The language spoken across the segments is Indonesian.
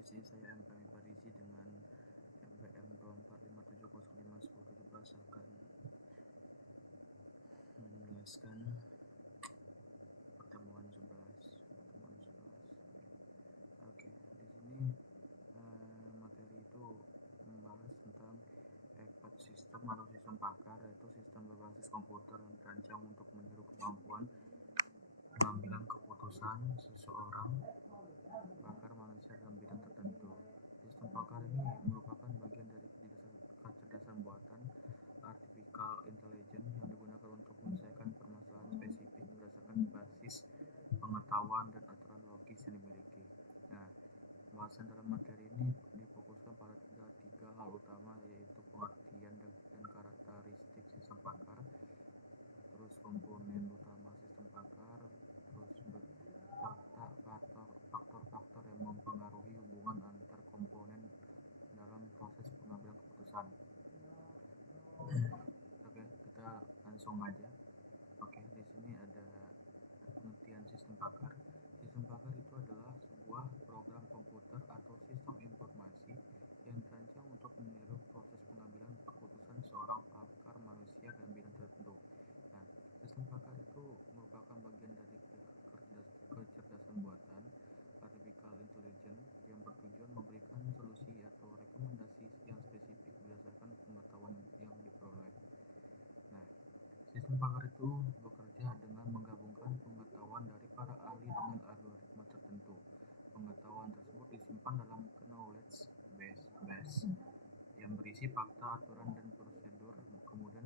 Di sini saya MPM Parisi dengan MPM 2457051017 akan menjelaskan pertemuan 11. Oke, di sini materi itu membahas tentang ekosistem atau sistem pakar, yaitu sistem berbasis komputer yang dirancang untuk meniru kemampuan pengambilan keputusan seseorang pakar manusia dalam bidang tertentu. Sistem pakar ini merupakan bagian dari kecerdasan buatan artificial intelligence yang digunakan untuk menyelesaikan permasalahan spesifik berdasarkan basis pengetahuan dan aturan logis yang dimiliki. Nah, pembahasan dalam materi ini difokuskan pada tiga hal utama, yaitu pengertian dan karakteristik sistem pakar, terus komponen utama sistem pakar, terus serta faktor-faktor yang mempengaruhi hubungan antar komponen dalam proses pengambilan keputusan. Oke, kita langsung aja. Oke, di sini ada pengertian sistem pakar. Sistem pakar itu adalah sebuah program komputer atau sistem informasi yang dirancang untuk meniru proses pengambilan keputusan seorang pakar manusia dalam bidang tertentu. Nah, sistem pakar itu merupakan bagian dari kecerdasan buatan artificial intelligence yang bertujuan memberikan solusi atau rekomendasi yang spesifik berdasarkan pengetahuan yang diperoleh. Nah, sistem pakar itu bekerja dengan menggabungkan pengetahuan dari para ahli dengan algoritma tertentu. Pengetahuan tersebut disimpan dalam knowledge base yang berisi fakta, aturan, dan prosedur, kemudian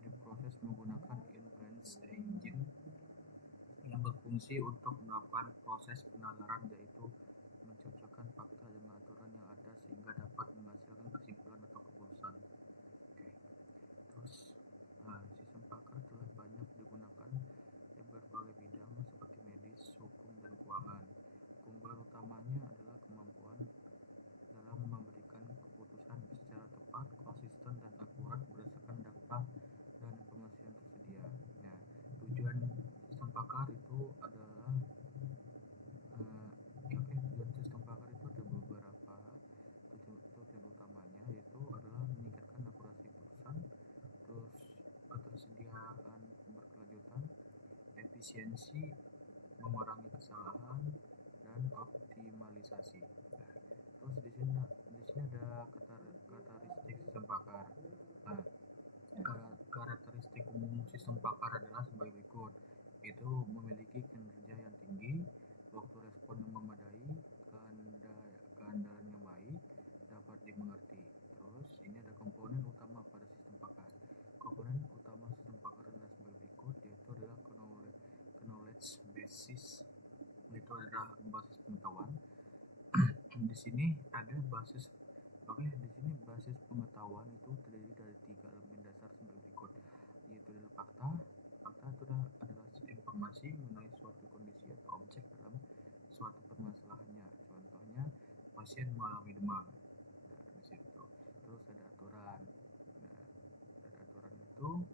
diproses menggunakan inference engine yang berfungsi untuk melakukan proses penalaran, yaitu mencocokkan fakta dengan aturan yang ada sehingga dapat menghasilkan kesimpulan atau keputusan. Oke. Terus sistem pakar telah banyak digunakan di berbagai bidang seperti medis, hukum, dan keuangan. Keunggulan utamanya adalah kemampuan dalam memberikan keputusan secara tepat, konsisten, dan akurat berdasarkan data dan informasi yang tersedia. Nah, tujuan sistem pakar itu adalah tujuan sistem pakar itu ada beberapa tujuan utamanya, yaitu adalah meningkatkan akurasi keputusan, terus ketersediaan berkelanjutan, efisiensi, mengurangi kesalahan, dan optimalisasi. Terus di sini ada karakteristik sistem pakar. Nah, karakteristik umum sistem pakar adalah sebagai berikut, yaitu memiliki kinerja yang tinggi, waktu respon yang memadai, keandalan yang baik, dapat dimengerti. Terus ini ada komponen utama pada sistem pakar. Komponen utama sistem pakar adalah sebagai berikut, yaitu adalah knowledge basis, itu adalah basis pengetahuan. Di sini ada basis pengetahuan itu terdiri dari 3 elemen dasar sebagai berikut, yaitu adalah fakta. Fakta itu adalah informasi mengenai suatu kondisi atau objek dalam suatu permasalahannya. Contohnya, pasien mengalami demam. Nah, di situ. Terus ada aturan. Nah, ada aturan itu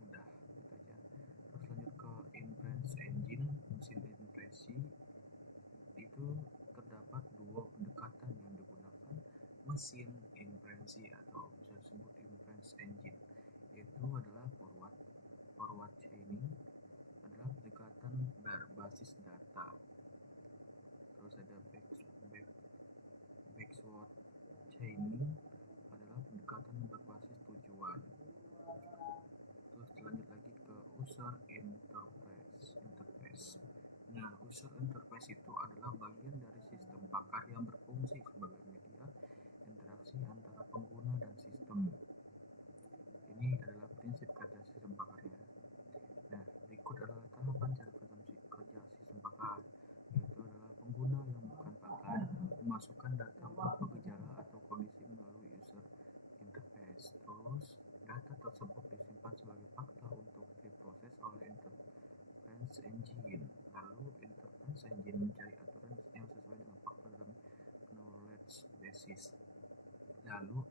udah gitu aja. Terus lanjut ke inference engine, mesin inferensi. Itu terdapat dua pendekatan yang digunakan mesin inferensi atau bisa disebut inference engine, yaitu adalah forward chaining, adalah pendekatan berbasis data. Terus ada backward chaining, adalah pendekatan berbasis tujuan. Terus lanjut lagi ke user interface. Nah, user interface itu adalah bagian dari sistem pakar yang berfungsi sebagai media interaksi antara pengguna dan sistem. Ini adalah prinsip kerja sistem pakarnya. Nah, berikut adalah tahapan cara kerja sistem pakar, yaitu adalah pengguna yang bukan pakar memasukkan data berupa gejala atau kondisi melalui user interface. Terus data tersebut disimpan sebagai fakta untuk diproses oleh inference engine. Lalu inference engine mencari aturan yang sesuai dengan fakta dalam knowledge basis. Lalu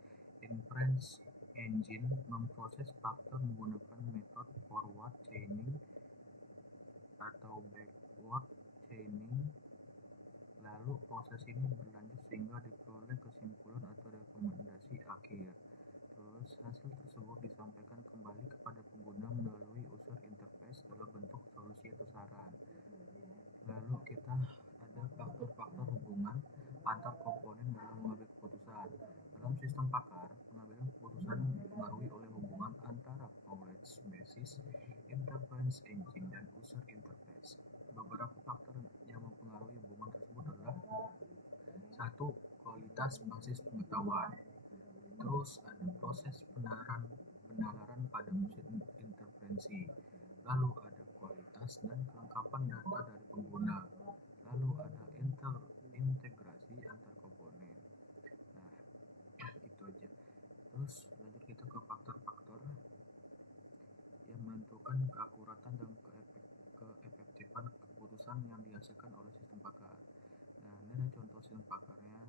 inference engine memproses fakta menggunakan metode forward chaining atau backward chaining. Lalu proses ini berlanjut sehingga diperoleh kesimpulan atau rekomendasi akhir. Terus hasil tersebut disampaikan kembali kepada pengguna melalui user interface dalam bentuk solusi atau saran. Lalu kita ada faktor-faktor hubungan antar komponen dalam mengambil keputusan. Dalam sistem pakar, pengambilan keputusan dipengaruhi oleh hubungan antara knowledge basis, interference engine, dan user interface. Beberapa faktor yang mempengaruhi hubungan tersebut adalah: satu, kualitas basis pengetahuan. Terus ada proses penalaran pada mesin interferensi. Lalu ada kualitas dan kelengkapan data dari pengguna. Lalu ada integrasi antar komponen. Nah, itu aja. Terus lanjut kita ke faktor-faktor yang menentukan keakuratan dan keefektifan keputusan yang dihasilkan oleh sistem pakar. Nah, ini ada contoh sistem pakarnya,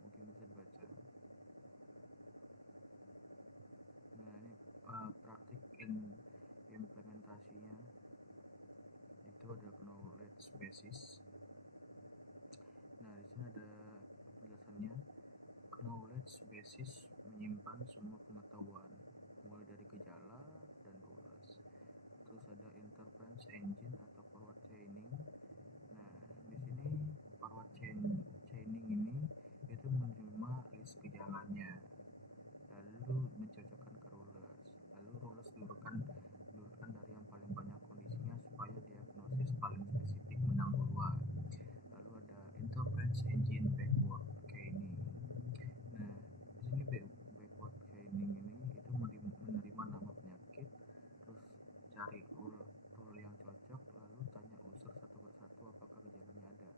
mungkin bisa dibaca. Nah, ini praktik implementasinya itu ada knowledge basis. Nah, di sini ada penjelasannya. Knowledge basis menyimpan semua pengetahuan, mulai dari gejala dan rules. Terus ada interference engine atau forward chaining. Nah, di sini forward chaining ini itu menerima list gejalanya, lalu mencocokkan ke rules. Lalu rules diurutkan dari yang paling banyak kondisinya supaya diagnosis paling spesifik menang duluan. Lalu ada interference engine backward chaining. Nah, di sini backward chaining ini itu menerima nama penyakit, terus cari rule yang cocok, lalu tanya user satu persatu apakah gejalanya ada.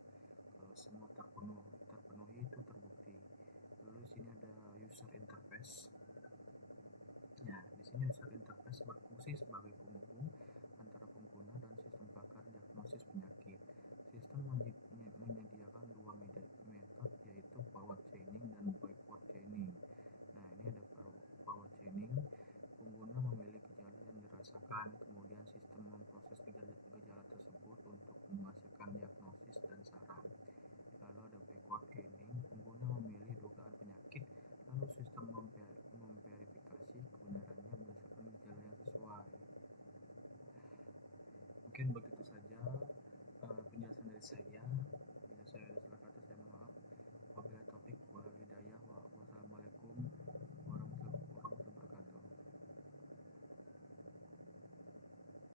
Kalau semua terpenuhi itu terbukti. Lalu di sini ada user interface. Nah, di sini user interface berfungsi sebagai penghubung antara pengguna dan sistem pakar diagnosis penyakit. Sistem menyediakan dua metode, yaitu forward chaining dan backward chaining. Nah, ini ada forward chaining. Pengguna memilih gejala yang dirasakan, kemudian sistem memproses gejala tersebut untuk menghasilkan diagnosis dan saran. Lalu ada backward chaining. Pengguna memilih dugaan penyakit, lalu sistem memverifikasi kebenarannya berdasarkan gejala yang sesuai. Mungkin begitu saja penjelasan dari saya.